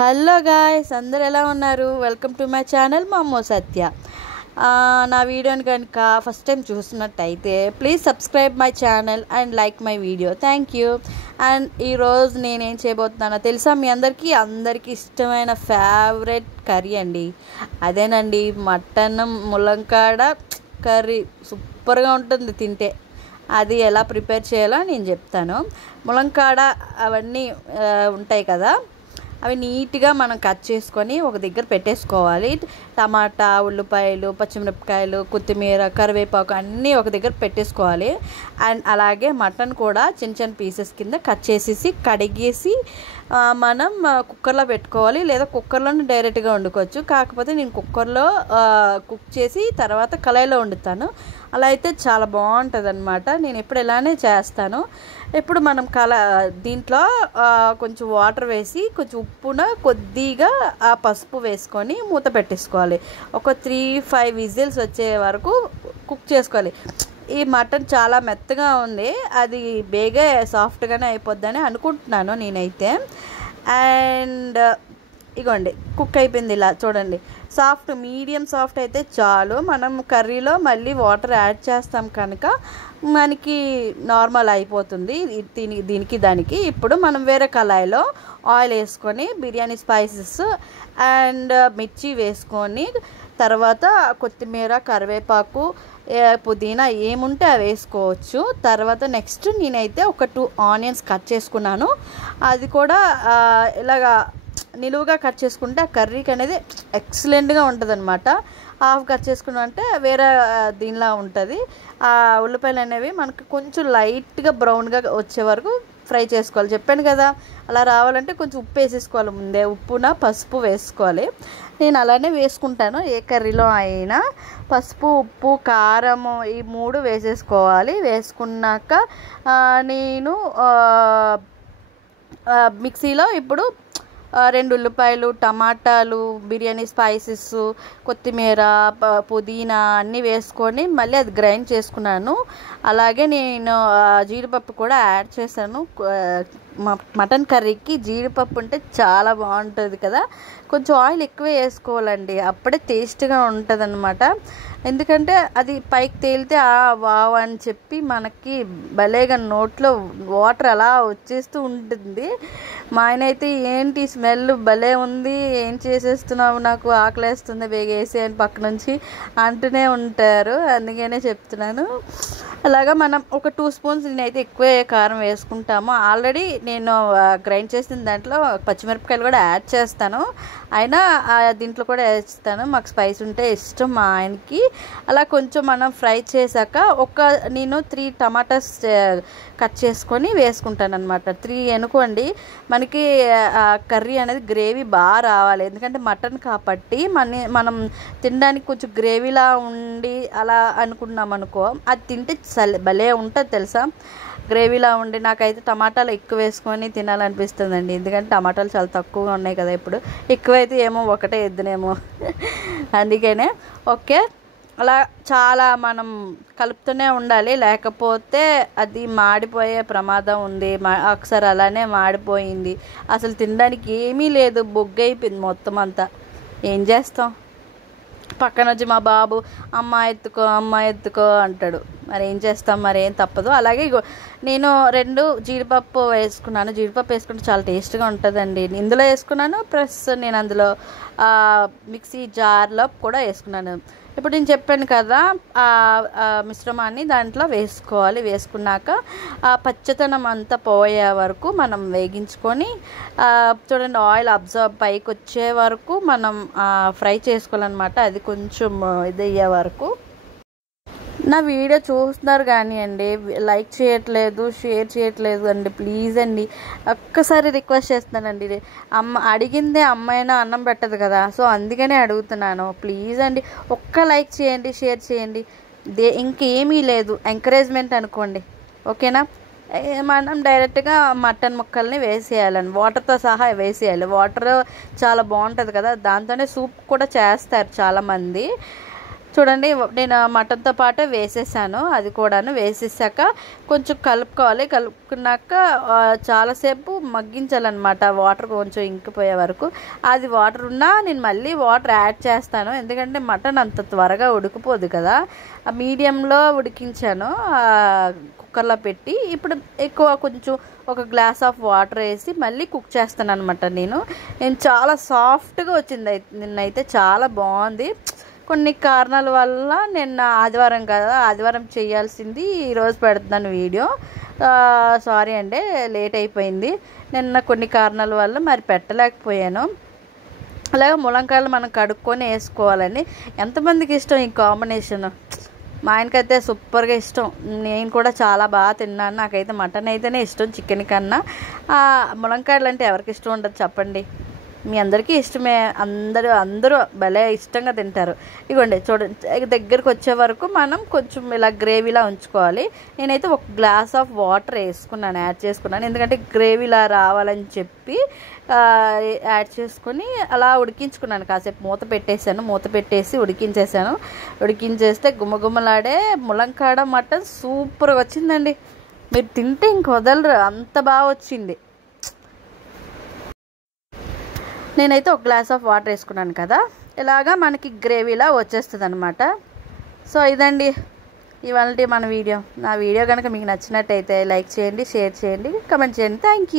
Hello guys, అందరు ఎలా ఉన్నారు? వెల్కమ్ టు మై ఛానల్ మమ్మో సత్య. నా వీడియోని కనుక ఫస్ట్ టైం చూస్తున్నట్టయితే please subscribe my channel and like my video. Thank you. And ఈరోజు నేనేం చేయబోతున్నానో తెలుసా? మీ అందరికీ ఇష్టమైన ఫేవరెట్ కర్రీ అండి. అదేనండి, మటన్ ములంకాడ కర్రీ. సూపర్గా ఉంటుంది తింటే. అది ఎలా ప్రిపేర్ చేయాలో నేను చెప్తాను. ములంకాడ అవన్నీ ఉంటాయి కదా, అవి నీట్గా మనం కట్ చేసుకొని ఒక దగ్గర పెట్టేసుకోవాలి. టమాటా, ఉల్లిపాయలు, పచ్చిమిరపకాయలు, కొత్తిమీర, కరివేపాకు అన్నీ ఒక దగ్గర పెట్టేసుకోవాలి. అండ్ అలాగే మటన్ కూడా చిన్న చిన్న పీసెస్ కింద కట్ చేసేసి కడిగేసి మనం కుక్కర్లో పెట్టుకోవాలి. లేదా కుక్కర్లోనే డైరెక్ట్గా వండుకోవచ్చు. కాకపోతే నేను కుక్కర్లో కుక్ చేసి తర్వాత కళాయిలో వండుతాను. అలా అయితే చాలా బాగుంటుంది అనమాట. నేను ఎప్పుడు ఇలానే చేస్తాను. ఇప్పుడు మనం దీంట్లో కొంచెం వాటర్ వేసి కొంచెం ఉప్పున కొద్దిగా పసుపు వేసుకొని మూత పెట్టేసుకోవాలి. ఒక 3-5 విజిల్స్ వచ్చే వరకు కుక్ చేసుకోవాలి. ఈ మటన్ చాలా మెత్తగా ఉంది, అది బేగా సాఫ్ట్గానే అయిపోద్దని అనుకుంటున్నాను నేనైతే. అండ్ ఇగోండి, కుక్ అయిపోయింది. ఇలా చూడండి, సాఫ్ట్, మీడియం సాఫ్ట్ అయితే చాలు. మనం కర్రీలో మళ్ళీ వాటర్ యాడ్ చేస్తాం కనుక మనకి నార్మల్ అయిపోతుంది దానికి. ఇప్పుడు మనం వేరే కళాయిలో ఆయిల్ వేసుకొని బిర్యానీ స్పైసెస్ అండ్ మిర్చి వేసుకొని తర్వాత కొత్తిమీర, కరివేపాకు, పుదీనా ఏముంటే అవి వేసుకోవచ్చు. తర్వాత నెక్స్ట్ నేనైతే ఒక 2 ఆనియన్స్ కట్ చేసుకున్నాను. అది కూడా ఇలాగా నిలువుగా కట్ చేసుకుంటే ఆ కర్రీకి అనేది ఎక్సలెంట్గా ఉంటుంది అనమాట. హాఫ్ కట్ చేసుకున్నాం అంటే వేరే దీనిలా ఉంటుంది. ఆ ఉల్లిపాయలు అనేవి మనకు కొంచెం లైట్గా బ్రౌన్గా వచ్చే వరకు ఫ్రై చేసుకోవాలి. చెప్పాను కదా, అలా రావాలంటే కొంచెం ఉప్పు వేసేసుకోవాలి. ముందే ఉప్పున పసుపు వేసుకోవాలి. నేను అలానే వేసుకుంటాను ఏ కర్రీలో అయినా. పసుపు, ఉప్పు, కారము ఈ 3 వేసేసుకోవాలి. వేసుకున్నాక నేను మిక్సీలో ఇప్పుడు 2 ఉల్లిపాయలు, టమాటాలు, బిర్యానీ స్పైసెస్, కొత్తిమీర, పుదీనా అన్నీ వేసుకొని మళ్ళీ అది గ్రైండ్ చేసుకున్నాను. అలాగే నేను జీడిపప్పు కూడా యాడ్ చేశాను. మటన్ కర్రీకి జీడిపప్పు ఉంటే చాలా బాగుంటుంది కదా. కొంచెం ఆయిల్ ఎక్కువే వేసుకోవాలండి, అప్పుడే టేస్ట్గా ఉంటుంది అనమాట. ఎందుకంటే అది పైకి తేలితే వావ్ అని చెప్పి మనకి భలేగా నోట్లో వాటర్ అలా వచ్చేస్తూ ఉంటుంది. మా ఆయన అయితే ఏంటి స్మెల్ భలే ఉంది, ఏం చేసేస్తున్నావు, నాకు ఆకలేస్తుంది, వేగేసి అని పక్క నుంచి అంటూనే ఉంటారు. అందుకనే చెప్తున్నాను. అలాగా మనం ఒక 2 స్పూన్స్ నేనైతే ఎక్కువే కారం వేసుకుంటాము. ఆల్రెడీ నేను గ్రైండ్ చేసిన దాంట్లో పచ్చిమిరపకాయలు కూడా యాడ్ చేస్తాను. అయినా దీంట్లో కూడా వేస్తాను, మాకు స్పైస్ ఉంటే ఇష్టం మా ఆయనకి. అలా కొంచెం మనం ఫ్రై చేశాక నేను 3 టమాటాస్ కట్ చేసుకొని వేసుకుంటాను అనమాట. 3 అనుకోండి, మనకి కర్రీ అనేది గ్రేవీ బాగా రావాలి. ఎందుకంటే మటన్ కాబట్టి మనం తినడానికి కొంచెం గ్రేవీలా ఉండి అలా అనుకున్నాం అనుకో, అది తింటే భలే ఉంటుంది తెలుసా. గ్రేవీలా ఉండి నాకైతే టమాటాలు ఎక్కువ వేసుకొని తినాలనిపిస్తుందండి. ఎందుకంటే టమాటాలు చాలా తక్కువగా ఉన్నాయి కదా, ఇప్పుడు ఎక్కువైతే ఏమో ఒకటే ఎద్దునేమో అందుకనే. ఓకే, అలా చాలా మనం కలుపుతూనే ఉండాలి, లేకపోతే అది మాడిపోయే ప్రమాదం ఉంది. ఒకసారి అలానే మాడిపోయింది, అసలు తినడానికి ఏమీ లేదు, బొగ్గు అయిపోయింది మొత్తం అంతా. ఏం చేస్తాం, పక్కన వచ్చి మా బాబు అమ్మ ఎత్తుకో అంటాడు. మరి ఏం చేస్తాం, మరి ఏం తప్పదు. అలాగే నేను 2 జీడిపప్పు వేసుకున్నాను. జీడిపప్పు వేసుకుంటే చాలా టేస్ట్గా ఉంటుందండి. ఇందులో వేసుకున్నాను, ప్లస్ నేను అందులో మిక్సీ జార్లో కూడా వేసుకున్నాను. ఇప్పుడు నేను చెప్పాను కదా, మిశ్రమాన్ని దాంట్లో వేసుకోవాలి. వేసుకున్నాక పచ్చదనం అంతా పోయే వరకు మనం వేగించుకొని చూడండి, ఆయిల్ అబ్జర్వ్ పైకి వచ్చే వరకు మనం ఫ్రై చేసుకోవాలన్నమాట. అది కొంచెం ఇది అయ్యే వరకు. నా వీడియో చూస్తున్నారు కానీ అండి, లైక్ చేయట్లేదు, షేర్ చేయట్లేదు అండి. ప్లీజ్ అండి, ఒక్కసారి రిక్వెస్ట్ చేస్తున్నానండి. అడిగిందే అమ్మాయినా అన్నం పెట్టదు కదా, సో అందుకనే అడుగుతున్నాను. ప్లీజ్ అండి, ఒక్క లైక్ చేయండి, షేర్ చేయండి. ఇంకేమీ లేదు, ఎంకరేజ్మెంట్ అనుకోండి. ఓకేనా? మనం డైరెక్ట్గా మటన్ ముక్కల్ని వేసేయాలండి, వాటర్తో సహా వేసేయాలి. వాటర్ చాలా బాగుంటుంది కదా, దాంతోనే సూప్ కూడా చేస్తారు చాలామంది. చూడండి నేను మటన్తో పాటు వేసేసాను, అది కూడాను వేసేసాక కొంచెం కలుపుకోవాలి. కలుపుకున్నాక చాలాసేపు మగ్గించాలన్నమాట, వాటర్ కొంచెం ఇంకిపోయే వరకు. అది వాటర్ ఉన్నా నేను మళ్ళీ వాటర్ యాడ్ చేస్తాను, ఎందుకంటే మటన్ అంత త్వరగా ఉడికిపోదు కదా. మీడియంలో ఉడికించాను కుక్కర్లో పెట్టి. ఇప్పుడు ఎక్కువ కొంచెం ఒక గ్లాస్ ఆఫ్ వాటర్ వేసి మళ్ళీ కుక్ చేస్తాను అనమాట. నేను చాలా సాఫ్ట్గా వచ్చింది, నిన్నైతే చాలా బాగుంది. కొన్ని కారణాల వల్ల నిన్న ఆదివారం కదా, ఆదివారం చేయాల్సింది ఈరోజు పెడుతున్నాను వీడియో. సారీ అండి, లేట్ అయిపోయింది. నిన్న కొన్ని కారణాల వల్ల మరి పెట్టలేకపోయాను. అలాగే ములంకాయలు మనం కడుక్కొని వేసుకోవాలండి. ఎంతమందికి ఇష్టం ఈ కాంబినేషన్? మా ఆయనకైతే సూపర్గా ఇష్టం, నేను కూడా చాలా బాగా తిన్నాను. నాకైతే మటన్ అయితేనే ఇష్టం చికెన్ కన్నా. ములంకాయలు అంటే ఎవరికి ఇష్టం ఉండదు చెప్పండి, మీ అందరికీ ఇష్టమే. అందరూ భలే ఇష్టంగా తింటారు. ఇగోండి చూడండి, దగ్గరికి వచ్చే వరకు మనం కొంచెం ఇలా గ్రేవీలా ఉంచుకోవాలి. నేనైతే ఒక గ్లాస్ ఆఫ్ వాటర్ యాడ్ చేసుకున్నాను, ఎందుకంటే గ్రేవీలా రావాలని చెప్పి యాడ్ చేసుకొని అలా ఉడికించుకున్నాను. కాసేపు మూత పెట్టేసి ఉడికించేస్తే గుమ్మగుమ్మలాడే ములంకాడ మటన్ సూపర్గా వచ్చిందండి. మీరు తింటే ఇంక వదలరు, అంత బాగా వచ్చింది. నేనైతే ఒక గ్లాస్ ఆఫ్ వాటర్ వేసుకున్నాను కదా, ఇలాగా మనకి గ్రేవీలా వచ్చేస్తుంది అనమాట. సో ఇదండి ఇవాళ మన వీడియో. నా వీడియో కనుక మీకు నచ్చినట్టయితే లైక్ చేయండి, షేర్ చేయండి, కామెంట్ చేయండి. Thank you.